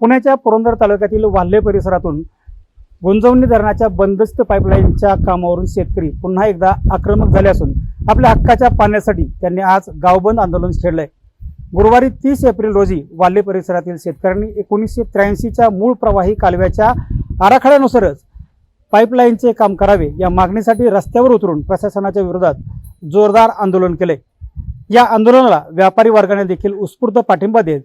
पुण्याच्या पुरंदर तालुक्यातील वाल्हे परिसरातून गुंजवणी धरणाच्या बंदिस्त पाईपलाईनच्या कामावरून शेतकरी पुन्हा एकदा आक्रमक झाले असून आपल्या हक्काच्या पाण्यासाठी त्यांनी आज गावबंद आंदोलन छेडलंय। गुरुवारी 30 एप्रिल रोजी वाल्हे परिसरातील शेतकऱ्यांनी 1983च्या मूळ प्रवाही कालव्याच्या आराखड्यानुसारच पाईपलाईनचे काम करावे या मागणीसाठी रस्त्यावर उतरून प्रशासनाच्या विरोधात जोरदार आंदोलन केले। या आंदोलनाला व्यापारी वर्गाने देखील उत्स्फूर्त पाठिंबा देत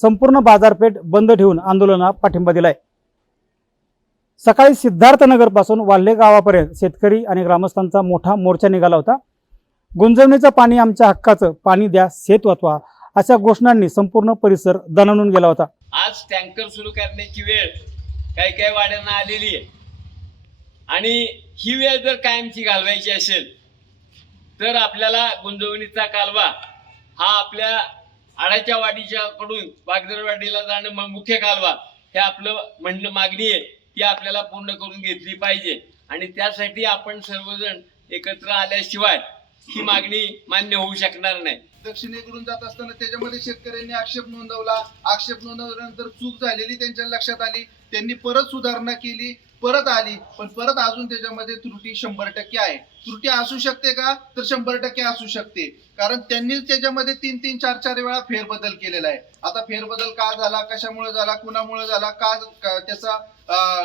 संपूर्ण बाजारपेठ बंद ठेवून आंदोलनाला पाठिंबा दिलाय। सकाळी सिद्धार्थनगर पासून वाल्हे गावापर्यंत शेतकरी आणि ग्रामस्थांचा मोठा मोर्चा निघाला होता। गुंजवणीचं पाणी आमच्या हक्काचं, पाणी द्या, शेत वाचवा अशा घोषणांनी संपूर्ण परिसर दणाणून गेला होता। आज टँकर सुरू करण्याची वेळ काही वाड्यांना आलेली आहे आणि ही वेळ जर कायमची घालवायची असेल तर आपल्याला गुंजवणीचा कालवा हा आपल्या आडाच्या वाडीच्या कडून वागदरवाडीला जाणं मुख्य कालवा हे आपलं म्हणणं मागणी आहे ती आपल्याला पूर्ण करून घेतली पाहिजे आणि त्यासाठी आपण सर्वजण एकत्र आल्याशिवाय ही मागणी मान्य होऊ शकणार नाही। दक्षिणेकडून जात असताना त्याच्यामध्ये शेतकऱ्यांनी आक्षेप नोंदवला। आक्षेप नोंदवल्यानंतर चूक झालेली त्यांच्या लक्षात आली, त्यांनी परत सुधारणा केली, परत आली, पण परत अजून त्याच्यामध्ये त्रुटी 100% आहे। त्रुटी असू शकते का? तर 100% असू शकते, कारण त्यांनी त्याच्यामध्ये 3-3, 4-4 वेळा फेरबदल केलेला आहे। आता फेरबदल का झाला, कशामुळे झाला, कुणामुळे झाला, का त्याचा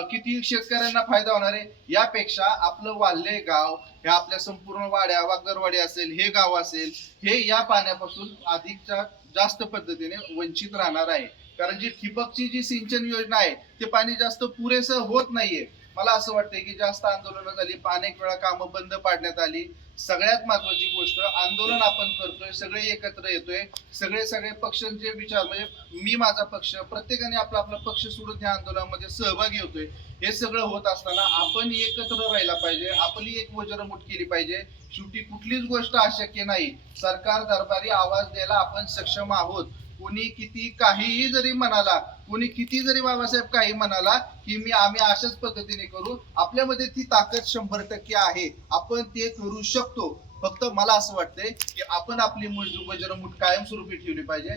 किती शेतकऱ्यांना फायदा होणार आहे यापेक्षा आपलं वाल्हे गाव हे आपल्या संपूर्ण वाड्या, वागदरवाडी असेल, हे गाव असेल, हे या पाण्यापासून अधिकच्या जास्त पद्धतीने वंचित राहणार आहे। कारण जी ठिबकची जी सिंचन योजना आहे ते पाणी जास्त पुरेसं होत नाहीये। मला असं वाटतंय की जास्त आंदोलनं झाली, अनेक वेळा कामं बंद पाडण्यात आली। सगळ्यात महत्वाची गोष्ट, आंदोलन आपण करतोय, सगळे एकत्र येतोय, सगळे पक्षांचे विचार म्हणजे मी माझा पक्ष, प्रत्येकाने आपला आपला पक्ष सोडून या आंदोलनामध्ये सहभागी होतोय। हे सगळं होत असताना आपण एकत्र राहायला पाहिजे, आपली एक वज्रमुठ केली पाहिजे। शेवटी कुठलीच गोष्ट अशक्य नाही, सरकार दरबारी आवाज द्यायला आपण सक्षम आहोत। कोणी किती काहीही जरी म्हणाला, कोणी किती जरी बाबासाहेब काही म्हणाला की आम्ही अशाच पद्धतीने करू, आपल्यामध्ये ती ताकद 100% आहे, आपण ते करू शकतो। फक्त मला असं वाटतंय की आपण आपली वज्रमुठ कायमस्वरूपी ठेवली पाहिजे।